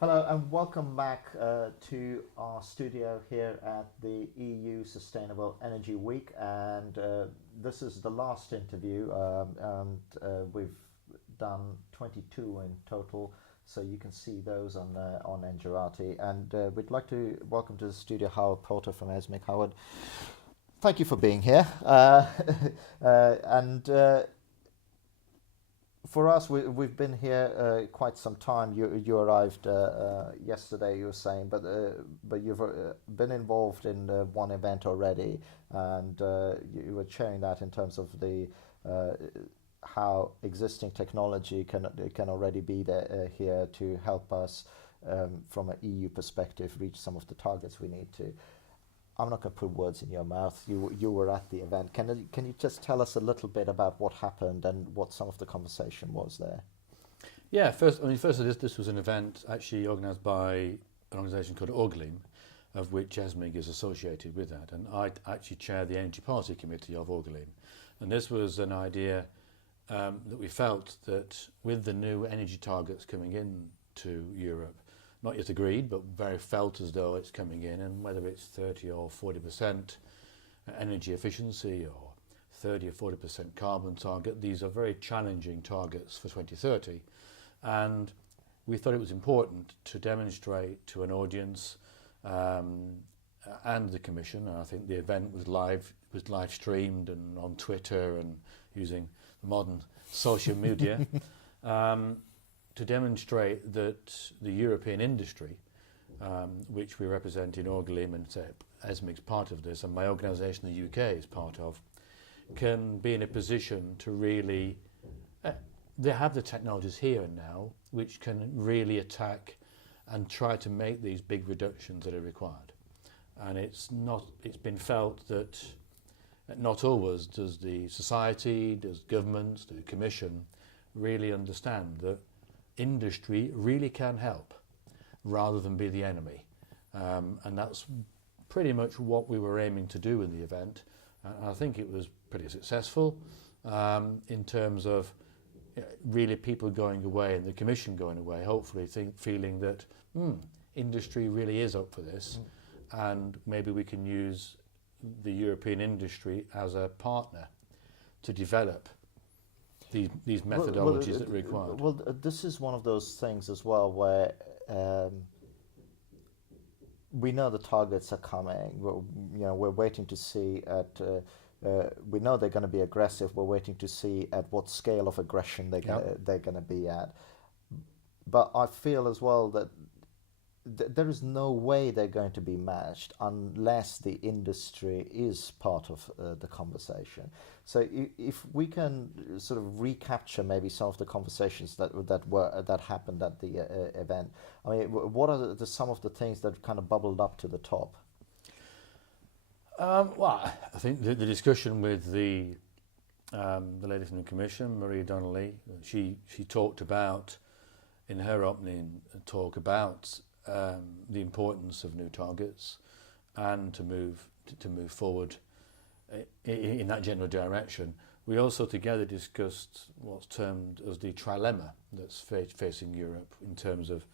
Hello and welcome back to our studio here at the EU Sustainable Energy Week, and this is the last interview, and we've done 22 in total, so you can see those on Engerati. And we'd like to welcome to the studio Howard Porter from ESMIG. Howard, thank you for being here. And for us, we've been here quite some time. You arrived yesterday, you were saying, but you've been involved in one event already, and you were sharing that in terms of the how existing technology can already be there here to help us from an EU perspective reach some of the targets we need to. I'm not going to put words in your mouth. You were at the event. Can you just tell us a little bit about what happened and what some of the conversation was there? Yeah, first this was an event actually organised by an organisation called Orglim, of which ESMIG is associated with that, and I actually chair the Energy Policy Committee of Orglim. And this was an idea that we felt that with the new energy targets coming in to Europe, not yet agreed, but very felt as though it's coming in, and whether it's 30 or 40% energy efficiency or 30 or 40% carbon target, these are very challenging targets for 2030. And we thought it was important to demonstrate to an audience and the Commission, and I think the event was live streamed and on Twitter and using modern social media, to demonstrate that the European industry, which we represent in Orglim, and ESMIG's part of this, and my organisation, the UK, is part of, can be in a position to really, they have the technologies here and now, which can really attack and try to make these big reductions that are required. And it's been felt that not always does the society, does governments, the Commission really understand that industry really can help rather than be the enemy, and that's pretty much what we were aiming to do in the event. I think it was pretty successful in terms of really people going away and the Commission going away hopefully feeling that industry really is up for this, and maybe we can use the European industry as a partner to develop these methodologies that are required. Well, this is one of those things as well where we know the targets are coming. We're waiting to see we know they're going to be aggressive. We're waiting to see at what scale of aggression they're going to be at. But I feel as well that there is no way they're going to be matched unless the industry is part of the conversation. So if we can sort of recapture maybe some of the conversations that happened at the event, I mean, what are some of the things that kind of bubbled up to the top? Well, I think the discussion with the lady from the Commission, Marie Donnelly, she talked about in her opening talk about the importance of new targets and to move forward in that general direction. We also together discussed what's termed as the trilemma that's facing Europe in terms of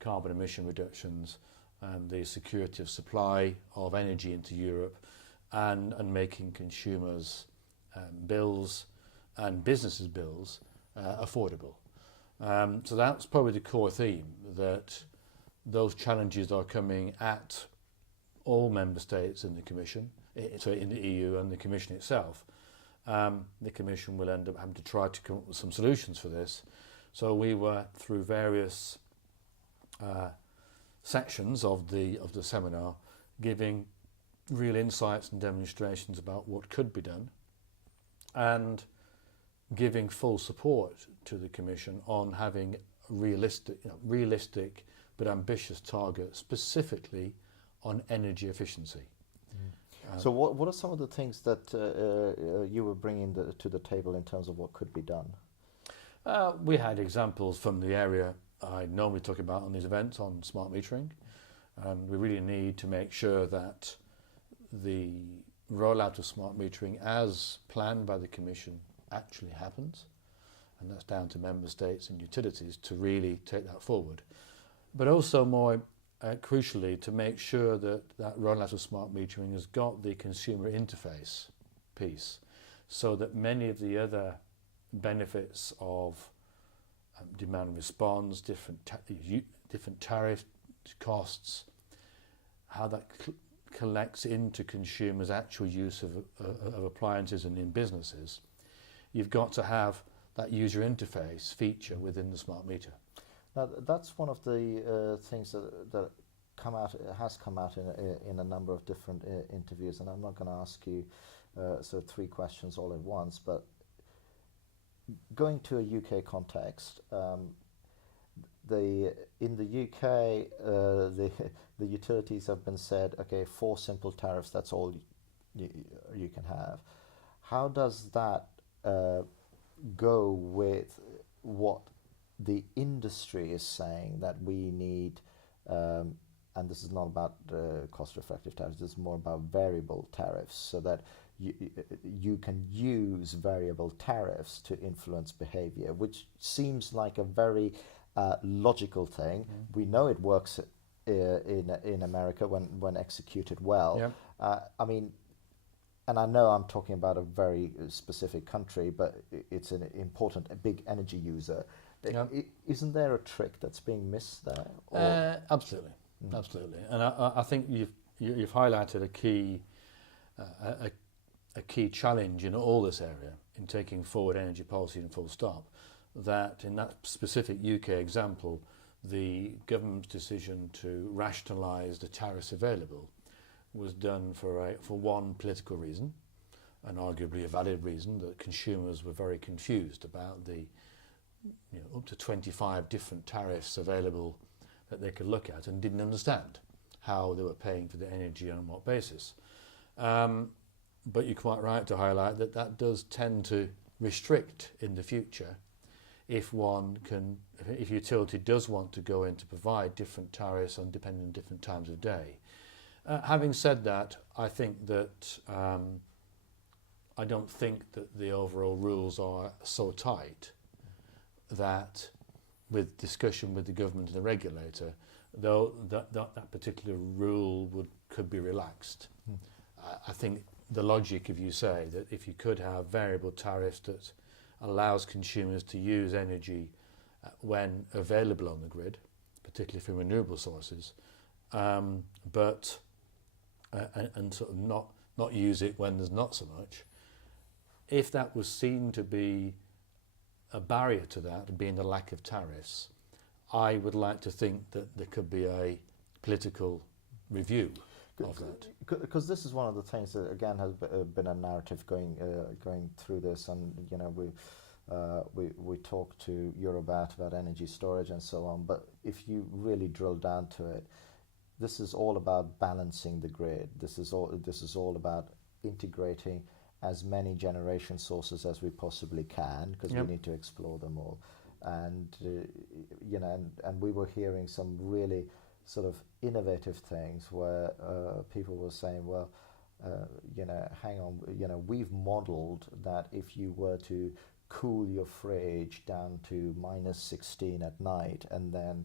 carbon emission reductions and the security of supply of energy into Europe, and making consumers' bills and businesses' bills affordable. So that's probably the core theme, that those challenges are coming at all member states in the Commission, in the EU and the Commission itself. The Commission will end up having to try to come up with some solutions for this. So we were through various sections of the seminar, giving real insights and demonstrations about what could be done, and giving full support to the Commission on having realistic but ambitious targets specifically on energy efficiency. So what are some of the things that you were bringing to the table in terms of what could be done? We had examples from the area I normally talk about on these events on smart metering. We really need to make sure that the rollout of smart metering as planned by the Commission actually happens, and that's down to member states and utilities to really take that forward. but also more crucially to make sure that that rollout of smart metering has got the consumer interface piece, so that many of the other benefits of demand response, different tariff costs, how that collects into consumers' actual use of appliances and in businesses, you've got to have that user interface feature within the smart meter. Now, that's one of the things that has come out in a number of different interviews, and I'm not going to ask you sort of 3 questions all at once, but going to a UK context, in the UK, the utilities have been said, okay, 4 simple tariffs, that's all you can have. How does that go with what the industry is saying that we need, and this is not about cost-effective tariffs, this is more about variable tariffs, so that you can use variable tariffs to influence behavior, which seems like a very logical thing. Mm-hmm. We know it works in America when executed well. Yeah. I mean, and I know I'm talking about a very specific country, but it's an important, a big energy user. Yeah. Isn't there a trick that's being missed there? Absolutely, absolutely. And I think you've highlighted a key challenge in all this area in taking forward energy policy and full stop. That in that specific UK example, the government's decision to rationalise the tariffs available was done for one political reason, and arguably a valid reason, that consumers were very confused about the up to 25 different tariffs available that they could look at and didn't understand how they were paying for the energy and on what basis. But you're quite right to highlight that does tend to restrict in the future if utility does want to go in to provide different tariffs on depending on different times of day. Having said that, I think that I don't think that the overall rules are so tight that with discussion with the government and the regulator, though that particular rule could be relaxed. I think the logic, if you say that if you could have variable tariffs that allows consumers to use energy when available on the grid, particularly from renewable sources, but sort of not use it when there's not so much. If that was seen to be a barrier to that, being the lack of tariffs, I would like to think that there could be a political review of that. Because this is one of the things that again has been a narrative going through this, and we talk to Eurobat about energy storage and so on. But if you really drill down to it, this is all about balancing the grid. This is all about integrating as many generation sources as we possibly can, because we need to explore them all. And and we were hearing some really sort of innovative things where people were saying, well, hang on, we've modeled that if you were to cool your fridge down to -16 at night and then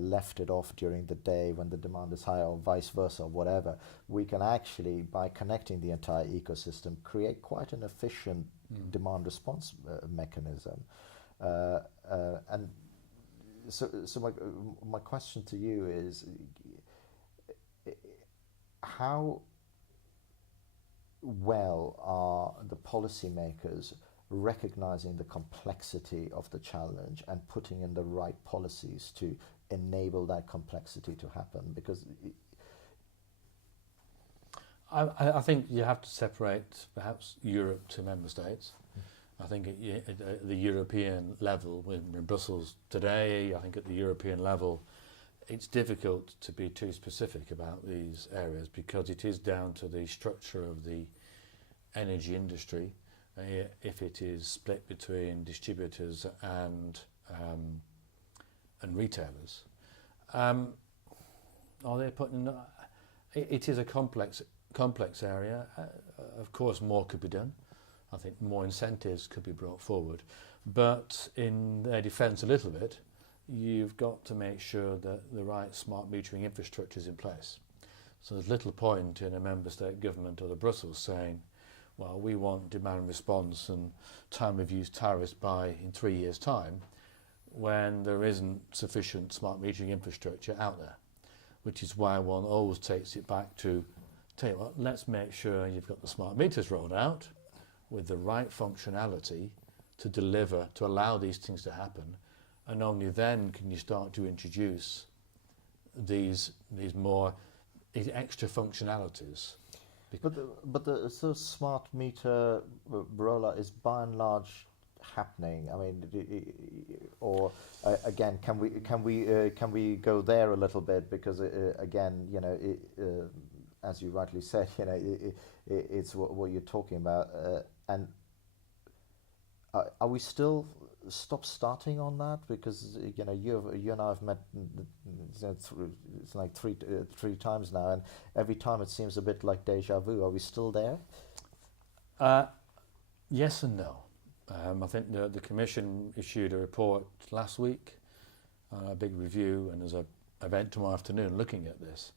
left it off during the day when the demand is high, or vice versa, or whatever, we can actually, by connecting the entire ecosystem, create quite an efficient demand response mechanism. And so my question to you is, how well are the policymakers recognizing the complexity of the challenge and putting in the right policies to enable that complexity to happen? Because I think you have to separate perhaps Europe to member states. I think at the European level, in Brussels today, I think at the European level, it's difficult to be too specific about these areas because it is down to the structure of the energy industry. If it is split between distributors and retailers, are they putting? It is a complex area. Of course, more could be done. I think more incentives could be brought forward. But in their defence a little bit, you've got to make sure that the right smart metering infrastructure is in place. So there's little point in a member state government or the Brussels saying, well, we want demand response and time of use tariffs in 3 years' time, when there isn't sufficient smart metering infrastructure out there, which is why one always takes it back to, tell you what, let's make sure you've got the smart meters rolled out with the right functionality to deliver, to allow these things to happen, and only then can you start to introduce these extra functionalities. But the sort of smart meter rollout is by and large happening. I mean, again, can we go there a little bit, because again, you know, as you rightly said, you know, it's what you're talking about, and are we still starting on that? Because you know, you and I have met, it's like three times now, and every time it seems a bit like deja vu. Are we still there? Yes and no. I think the Commission issued a report last week, a big review, and there's an event tomorrow afternoon looking at this.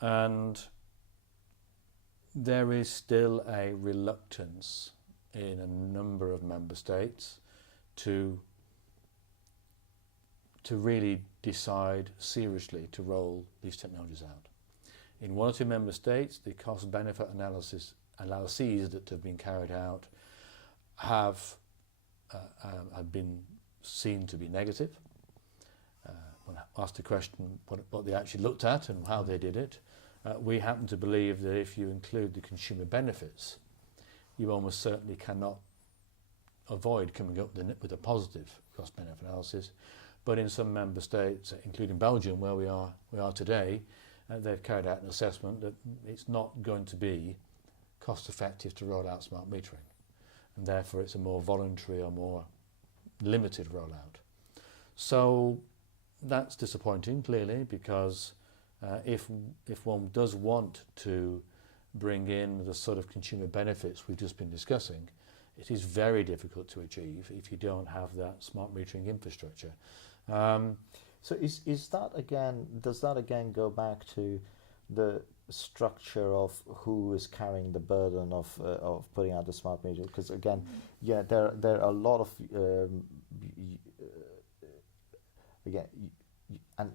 And there is still a reluctance in a number of member states to really decide seriously to roll these technologies out. In one or two member states, the cost-benefit analyses that have been carried out have been seen to be negative. When I asked the question what they actually looked at and how they did it, we happen to believe that if you include the consumer benefits, you almost certainly cannot avoid coming up with a positive cost-benefit analysis. But in some member states, including Belgium, where we are today, they've carried out an assessment that it's not going to be cost-effective to roll out smart metering, and therefore it's a more voluntary or more limited rollout. So that's disappointing, clearly, because if one does want to bring in the sort of consumer benefits we've just been discussing, it is very difficult to achieve if you don't have that smart metering infrastructure. So is that again? Does that again go back to the structure of who is carrying the burden of putting out the smart meter? Because again, yeah, there are a lot of and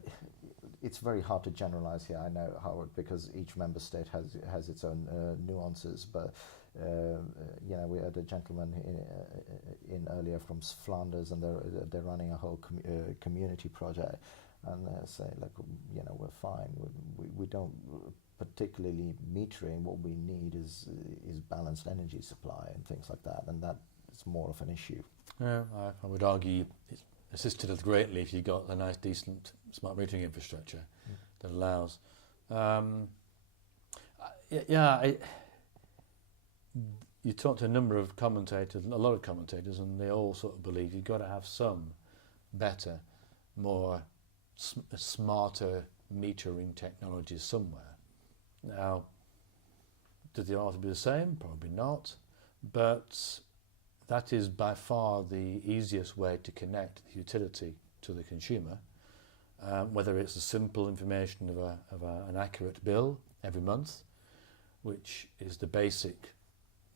it's very hard to generalize here. I know, Howard, because each member state has its own nuances. But you know, we had a gentleman in earlier from Flanders, and they're running a whole community project, and they say, like, you know, we're fine. We don't particularly need metering. What we need is balanced energy supply and things like that, and that is more of an issue. Yeah, I would argue it's assisted us greatly if you've got a nice, decent smart metering infrastructure that allows. You talk to a number of commentators, a lot of commentators, and they all sort of believe you've got to have some better, more smarter metering technologies somewhere. Now, do they all have to be the same? Probably not. But that is by far the easiest way to connect the utility to the consumer, whether it's the simple information of an accurate bill every month, which is the basic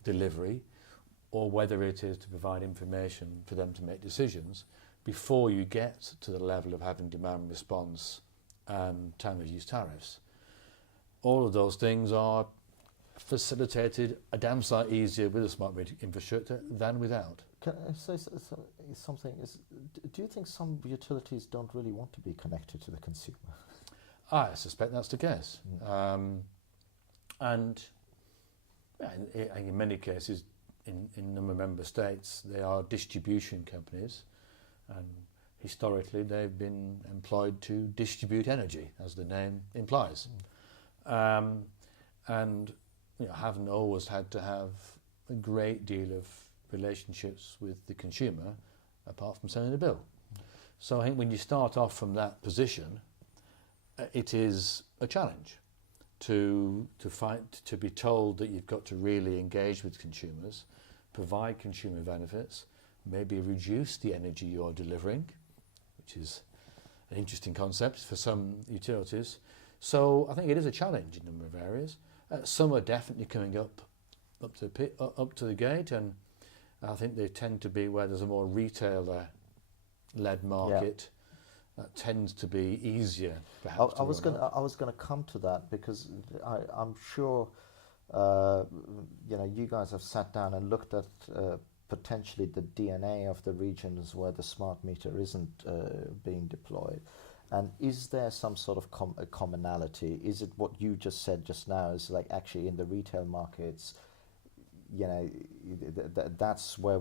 delivery, or whether it is to provide information for them to make decisions before you get to the level of having demand response and time of use tariffs. All of those things are facilitated a damn sight easier with a smart metering infrastructure than without. Can I say something? Do you think some utilities don't really want to be connected to the consumer? I suspect that's the case. And in many cases, in a number of member states, they are distribution companies, and historically they've been employed to distribute energy, as the name implies, and you know, haven't always had to have a great deal of relationships with the consumer, apart from sending a bill. So I think when you start off from that position, it is a challenge to be told that you've got to really engage with consumers, provide consumer benefits, maybe reduce the energy you're delivering, which is an interesting concept for some utilities. So I think it is a challenge in a number of areas. Some are definitely coming up to the gate, and I think they tend to be where there's a more retailer-led market. That tends to be easier, perhaps. I was going to come to that, because I'm sure you guys have sat down and looked at potentially the DNA of the regions where the smart meter isn't being deployed. And is there some sort of commonality? Is it what you just said just now? Is like actually in the retail markets, that's where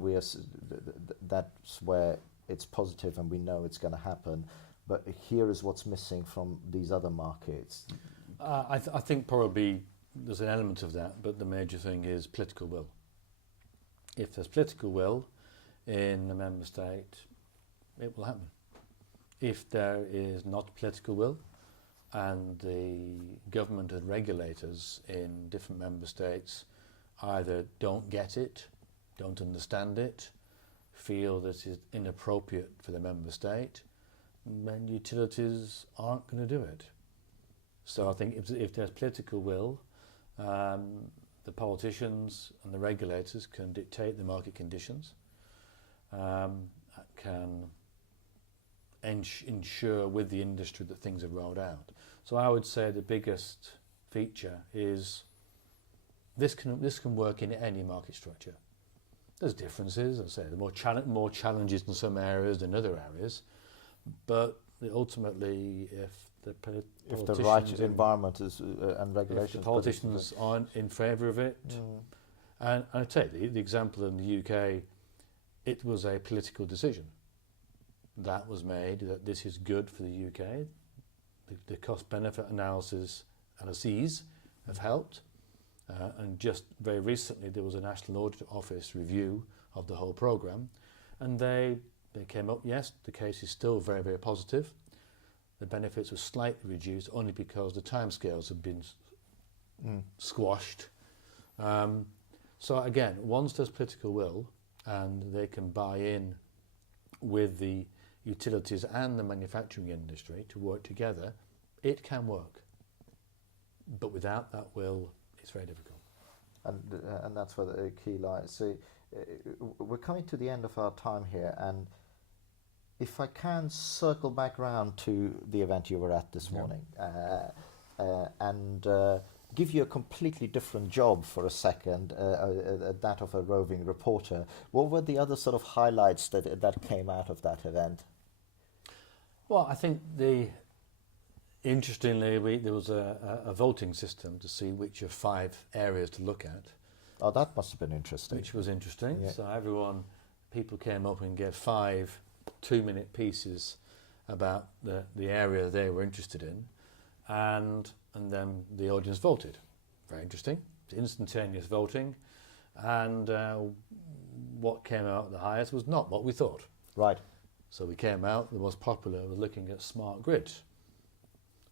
that's where it's positive and we know it's going to happen. But here is what's missing from these other markets. I think probably there's an element of that, but the major thing is political will. If there's political will in a member state, it will happen. If there is not political will, and the government and regulators in different member states either don't get it, don't understand it, feel that it's inappropriate for the member state, then utilities aren't going to do it. So I think if there's political will, the politicians and the regulators can dictate the market conditions, can ensure with the industry that things are rolled out. So I would say the biggest feature is this can work in any market structure. There's differences, as I say, there are more challenges in some areas than other areas, but ultimately, if the right environment is and regulations, if the politicians aren't in favour of it, and I take the example in the UK, it was a political decision that was made that this is good for the UK. The cost-benefit analyses have helped, and just very recently there was a National Audit Office review of the whole programme, and they came up, yes, the case is still very, very positive. The benefits were slightly reduced only because the timescales have been squashed. So again, once there's political will and they can buy in with the utilities and the manufacturing industry to work together, it can work. But without that will, it's very difficult. And that's where the key lies. So we're coming to the end of our time here, and if I can circle back round to the event you were at this morning, and give you a completely different job for a second, that of a roving reporter, what were the other sort of highlights that came out of that event? Well, I think interestingly, there was a voting system to see which of 5 areas to look at. Oh, that must have been interesting. Which was interesting. Yeah. So people came up and gave 5 2-minute pieces about the area they were interested in, and then the audience voted. Very interesting. It's instantaneous voting, and what came out the highest was not what we thought. Right. So we came out, the most popular was looking at smart grids,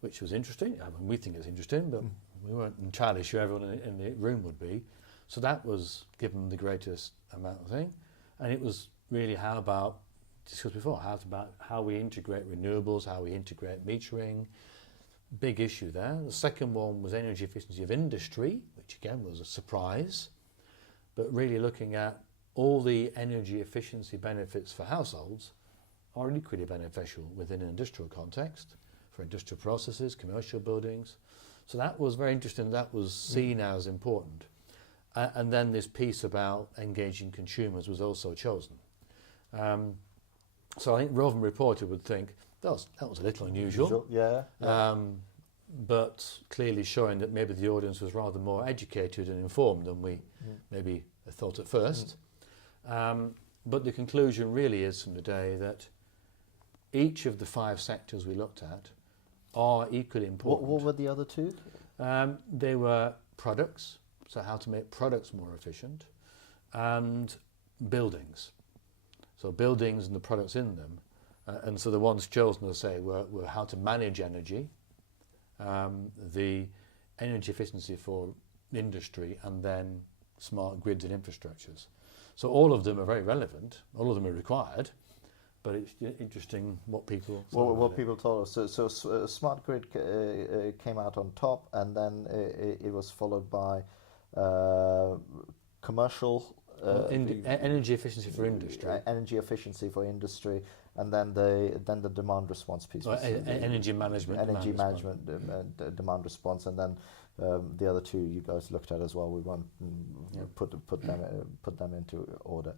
which was interesting. I mean, we think it's interesting, but we weren't entirely sure everyone in the room would be. So that was given the greatest amount of thing. And it was really discussed before, how we integrate renewables, how we integrate metering. Big issue there. The second one was energy efficiency of industry, which again was a surprise, but really looking at all the energy efficiency benefits for households are equally beneficial within an industrial context, for industrial processes, commercial buildings. So that was very interesting. That was seen as important. And then this piece about engaging consumers was also chosen. So I think roving reporter would think that was a little unusual. Yeah. But clearly showing that maybe the audience was rather more educated and informed than we maybe thought at first. But the conclusion really is from the day that each of the 5 sectors we looked at are equally important. What were the other 2? They were products, so how to make products more efficient, and buildings. So buildings and the products in them. And so the ones chosen, as I say, were how to manage energy, the energy efficiency for industry, and then smart grids and infrastructures. So all of them are very relevant, all of them are required, but it's interesting what people what people told us. So smart grid came out on top, and then it was followed by commercial energy efficiency for industry. Energy efficiency for industry, and then the demand response piece. Energy management. Demand response, and then the other two you guys looked at as well. We won't put them into order.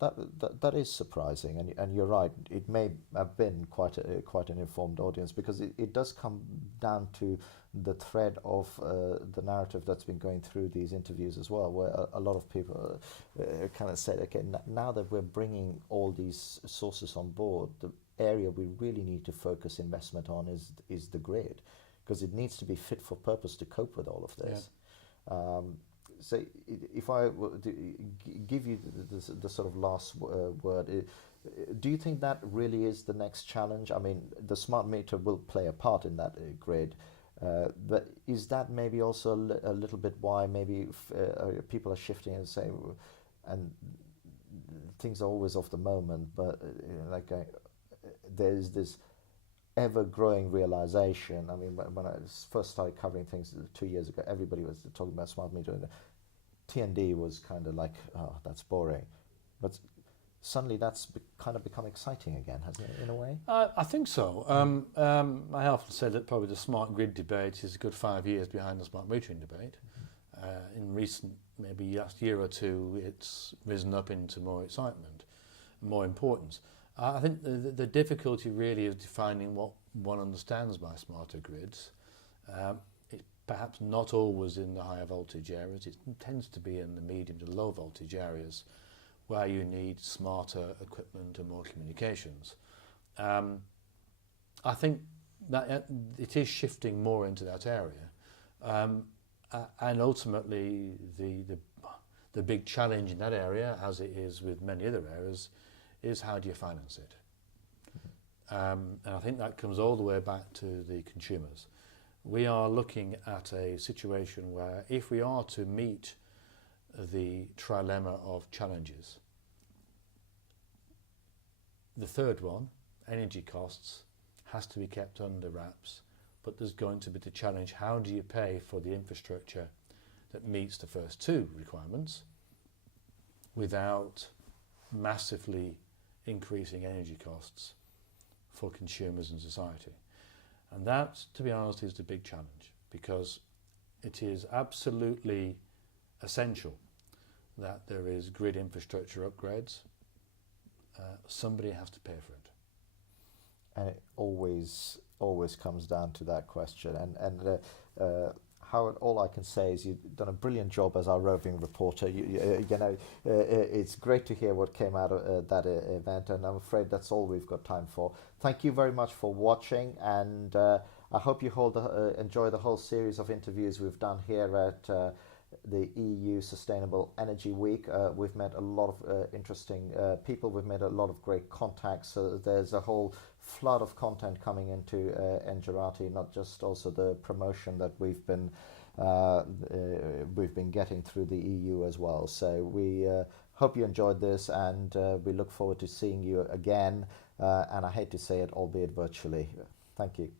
That is surprising, and you're right. It may have been quite an informed audience, because it does come down to the thread of the narrative that's been going through these interviews as well, where a lot of people kind of said, okay, now that we're bringing all these sources on board, the area we really need to focus investment on is the grid, because it needs to be fit for purpose to cope with all of this. Yeah. So if I were to give you the sort of last word, do you think that really is the next challenge? I mean, the smart meter will play a part in that grid, but is that maybe also a little bit why maybe people are shifting and saying, and things are always of the moment, but there's this ever-growing realization. I mean, when I first started covering things 2 years ago, everybody was talking about smart meter, and T&D was kind of like, oh, that's boring. But suddenly that's kind of become exciting again, hasn't it, in a way? I think so. I often say that probably the smart grid debate is a good 5 years behind the smart metering debate. In recent, maybe last year or two, it's risen up into more excitement, more importance. I think the difficulty really is defining what one understands by smarter grids. It's perhaps not always in the higher voltage areas. It tends to be in the medium to low voltage areas where you need smarter equipment and more communications. I think that it is shifting more into that area. And ultimately, the big challenge in that area, as it is with many other areas, is how do you finance it? And I think that comes all the way back to the consumers. We are looking at a situation where if we are to meet the trilemma of challenges, the third one, energy costs, has to be kept under wraps, but there's going to be the challenge, how do you pay for the infrastructure that meets the first two requirements without massively increasing energy costs for consumers and society? And that, to be honest, is the big challenge, because it is absolutely essential that there is grid infrastructure upgrades. Somebody has to pay for it. And it always comes down to that question. And Howard, all I can say is you've done a brilliant job as our roving reporter. It's great to hear what came out of that event, and I'm afraid that's all we've got time for. Thank you very much for watching, and I hope you enjoy the whole series of interviews we've done here at the EU Sustainable Energy Week. We've met a lot of interesting people. We've made a lot of great contacts. So there's a whole flood of content coming into Engerati, not just also the promotion that we've been getting through the EU as well. So we hope you enjoyed this, and we look forward to seeing you again. And I hate to say it, albeit virtually. Thank you.